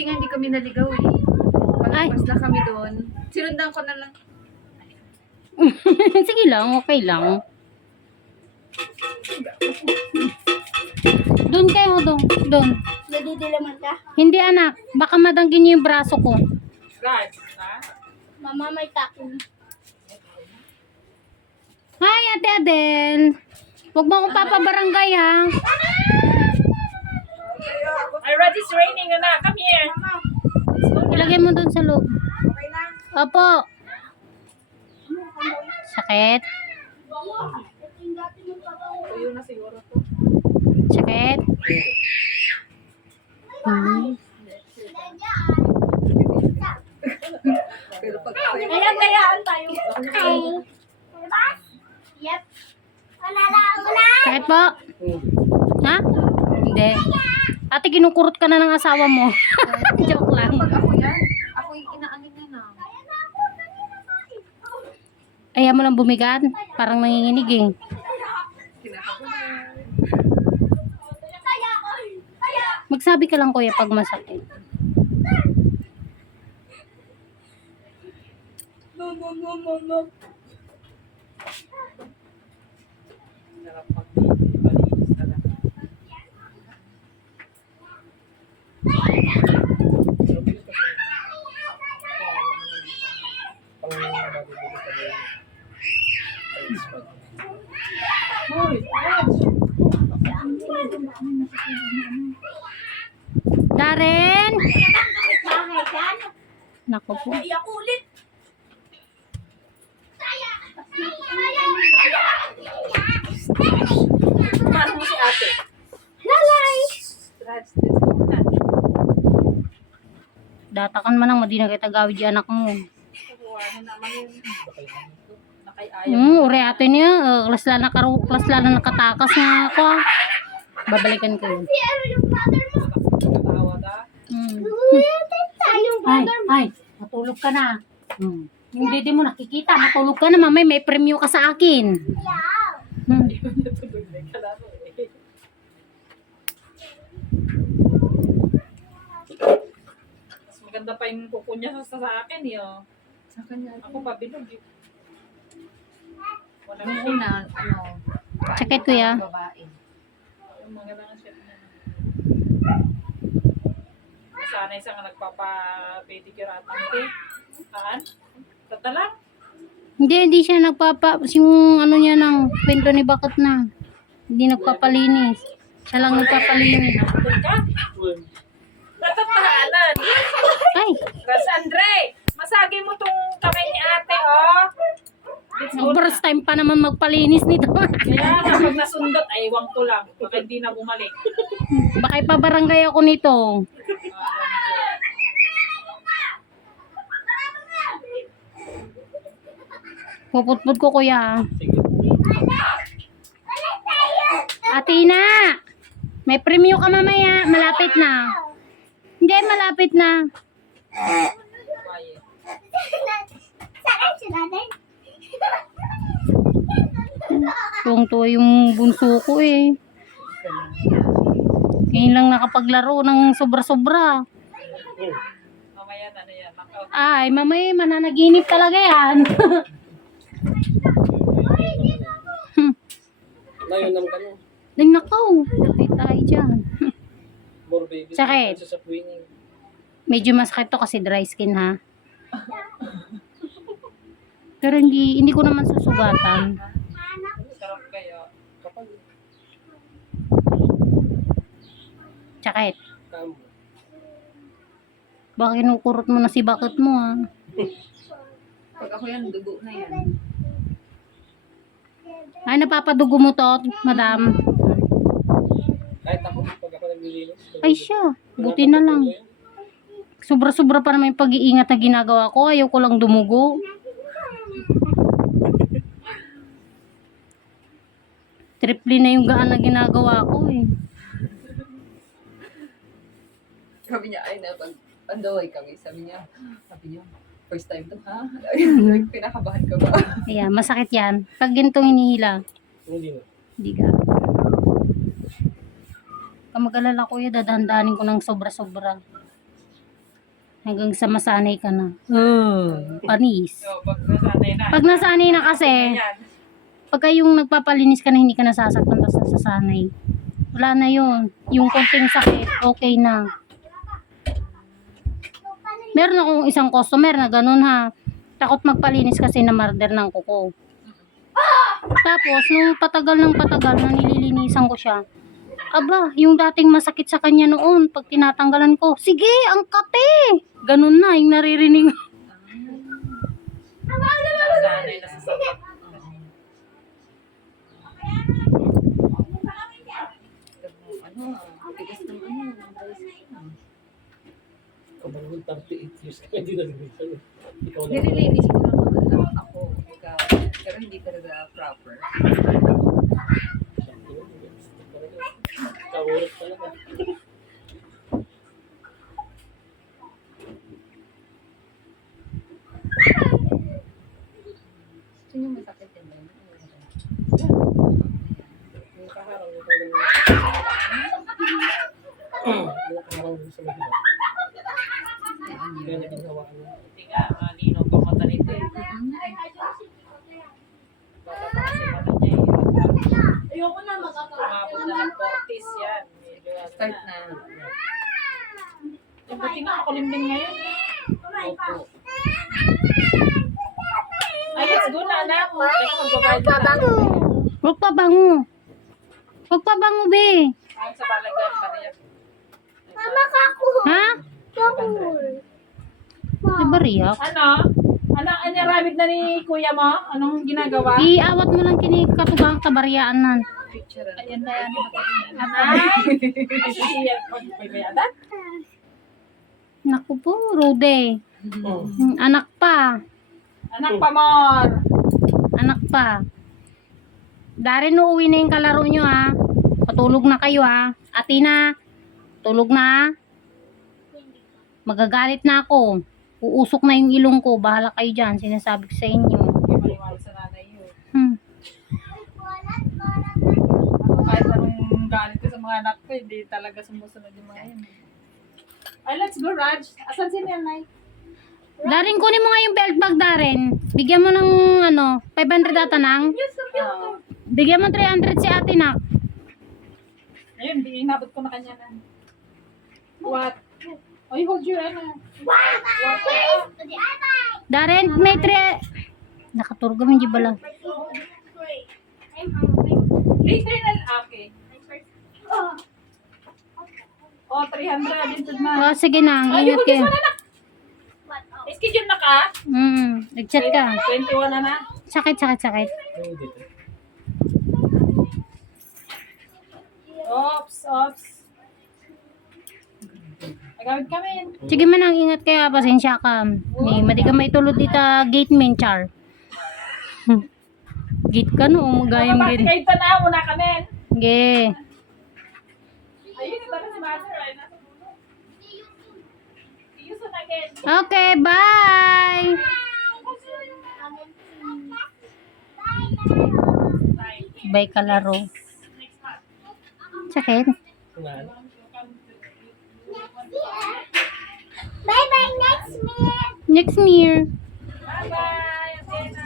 Buti nga hindi kami naligaw eh. Palabas na kami doon. Sinundan ko na lang. Sige lang, okay lang. Doon kayo, doon. Nadidilaman ka? Hindi anak, baka madanggin niyo yung braso ko. Guys, ha? Mama, may takong. Hi, Ate Adel. Huwag mo akong papabarangay, ha? I ready, it's raining na. Come here. Ilagay mo doon sa loob. Okay na? Opo. Sakit? Tuyo na siguro to. Sakit? Pero pag Kaya-kayaan tayo. Yep. Sakit po? Ha? Hindi. Ate, kinukurot ka na ng asawa mo. Joke lang. pag ako yan, ako yung inaangin niya na. Ayaw mo lang bumigat? Parang nanginginig eh. Kinakabahan. Magsabi ka lang kuya pag masakit. No. Sarap pag-malinis talaga. Darren! Nako po. Iyak ulit. Paano mo si ate? Lalay! Stress na. Datakan man ang madi na kita gawid yung anak mo. Ano naman yun? Nakay-ayaw. Ure ate niya. Klas lala nakatakas nga ako. Babalikan ko yun. Pero yung brother mo. Katawa ka? Yung brother mo. Ay, matulog ka na. Hindi di mo nakikita. Matulog ka na, mamay. May premyo ka sa akin. Natulog na ka lang eh. Mas maganda pa yung kuko niya sa akin eh. Oh. Sa kanya. Ako pa bilog eh. Wala na siya. Ano? Sakit kuya. Babae. Yung mga lang siya. Sana isang nagpapa-pedicure at ante. Saan? Tatalang? Hindi siya yung ano niya ng kwento ni Bakit na. Hindi nagpapalinis. Siya lang nagpapalinis. Nandun ka? Natatahanan. Ay, Ras Andre, masagi mo tong kamay ni ate, oh. It's good first time pa naman magpalinis nito. Kaya kapag nasundot, ay iwang ko lang. Baka hindi na bumalik. Baka ipabarangay ako nito. Puputput ko kuya. Ate na, may premyo ka mamaya. Malapit na. Hindi, malapit na. Saan si nanay? Tuwang-tuwa yung bunso ko eh. Ngayon lang nakapaglaro ng sobra-sobra. Mamaya na yan. Ay, mamaya mananaginip talaga yan. Ngayon naman kami. Ay, nakaw. Patay tayo dyan. More baby. Sakit. Sa winning. Medyo masakit to kasi dry skin ha. Pero hindi ko naman susugatan. Sarap kaya. Kapag Sakit. kamo. Baka kinukurot mo na si Bakit mo ha. Pag ako yan, dugo na yan. Ay, napapadugo mo to, madam. Kahit ako, pag ako naglilinis. Ay siya, buti na lang. Sobra-sobra pa naman yung pag-iingat na ginagawa ko. Ayaw ko lang dumugo. Triple na yung gaan na ginagawa ko eh. Sabi niya, ay na, pag andaway kami, sabi niya, first time to, ha? Pinakabahan ka ba? Ayan, masakit yan. Pag gintong hinihila, Hindi na. hindi ka. Pag mag-alala kuya, dadahan-dahanin ko ng sobra-sobra. Hanggang sa masanay ka na. Panis. So, pag nasanay na. Pag nasanay na kasi, Ayan. pagka yung nagpapalinis ka na hindi ka nasasaktan tapos nasasanay, wala na yun. Yung konting sakit, okay na. Meron akong isang customer na ganun ha. Takot magpalinis kasi na murder ng kuko. Tapos, nung patagal ng patagal na nililinisan ko siya, aba, yung dating masakit sa kanya noon, pag tinatanggalan ko, sige, ang kate! Ganun na, yung naririnig. Nasanay na sa sakit. Ano, tigas ng ano, ng bicycle. Kabalong 38 years ka, hindi nalinis sa'yo. Ikaw lang. Nililinis ko lang naman ako. Ikaw, pero hindi talaga proper. Kawulit talaga. Gusto niyo masakit din ba? Yung kaharang, yung kaharang. Yung kaharang sa mahirap. Kaya naging hawaan mo. Hindi nga, nino pa mata nito eh. Bata pa kasi mata niya eh. Ayoko na Umabot na ng 40s yan. Medyo ano Start na. na. Yung buti nga, makulimlim ngayon. Opo. Ay, let's go na, anak. Teka, magbabayad na. Huwag pa bango. Huwag pa bango, be. Ay, sa balagan, Maria. Mama kako. Ha? Kakul. Diba riyak? Ano? Ano ramid na ni kuya mo? Anong ginagawa? Iawat mo lang kinikatugang kabaryaan nan. Picture. Ayan na yan. Ay! Siya pagbayadan? Naku po, Rude. Anak pa. Anak pa, Mor. Anak pa. Darin, uuwi na yung kalaro nyo ha. Patulog na kayo ha. Atina, tulog na. Magagalit na ako. Uusok na yung ilong ko. Bahala kayo dyan. Sinasabi ko sa inyo. Hindi maniwala sa nanay yun. Ako kahit anong galit ko sa mga anak ko, hindi talaga sumusunod yung mga yun. Ay, let's go, Raj. Asan si Nanay? Darin, kunin mo nga yung belt bag, Darin. Bigyan mo ng 500 ata nang. Bigyan mo 300 si ate nak. Ayun, di inabot ko na kanya na. What? Ay, hold your ano. Darin, may 3... Nakaturgam hindi bala. Later na, okay. Oh, 300, dito na. Oh, sige na. Ay, Ingat hold kayo. this one, anak. Schedule na ka? Nag-chat ka. 21 na na. Sakit. Oops. Nagawid kami. Sige man ang ingat kayo. Pasensya ka. Madi ka may tulod dito gate man, Char. Gate ka no. Magayang Bakit gate. kayo tanaw? Muna kami. Sige. Ayun, ito na si Mother. Ay, nasa dulo. See you soon again. Okay, bye. Bye. Bye kalaro. Sakit. Bye bye next minute. Next year. Bye-bye. Athena.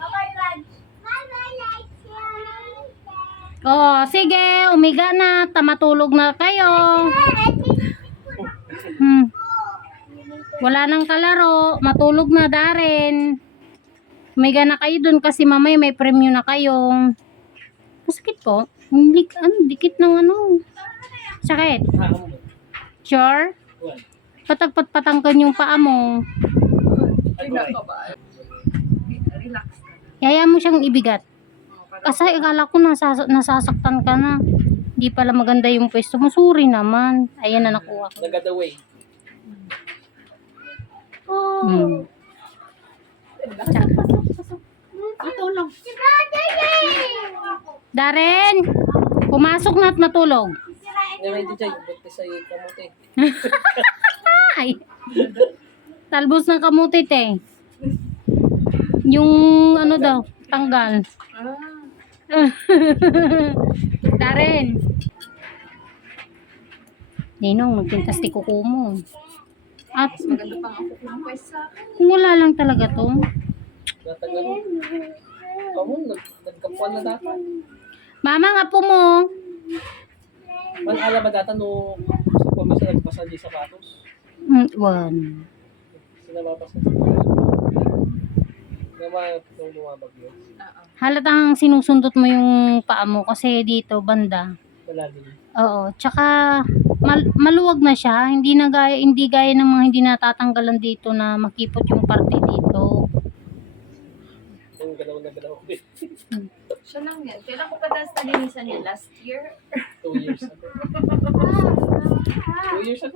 Bye Raj. Bye bye next minute. Oh, sige. Umiga na. Tamatulog na kayo. Wala nang kalaro. Matulog na, Darin. Umiga na kayo dun kasi mamaya may premyo na kayo. Masakit po. Hindi, dikit ng sakit. Sure? Patagpat-patangkan yung paa mo. Ay, nako ba? Relax ka. Kaya mo siyang ibigat. Kasi akala ko nasasaktan ka na. Hindi pala maganda yung pwesto mo. Sorry naman. Ayan na nakuha ko. Nagadaway. Darren, pumasok na at matulog. Ngayon din dyan, buti sa kamuti. Ay, talbos ng kamutit eh. Yung daw, tanggal. Darren, Ninong, magpintas ti kuko mo. At Mas maganda pang ako kung sa akin. kung wala lang talaga to. Natagal mo. Oo, nagkapuan na dapat. Mama, nga po mo. Man alam ba data no sa pamisa nagpasa di sapatos. One. Sinababas na sapatos. Nung lumabag yun. Halatang sinusundot mo yung paa mo kasi dito, banda. Malalim. Oo. Tsaka, maluwag na siya. Hindi gaya ng mga hindi natatanggalan dito na makipot yung parte dito. Yung galaw na galaw ko. Siya lang yan. Kailan ko pa nalinisan yan? Last year? 2 years ago. 2 years ago.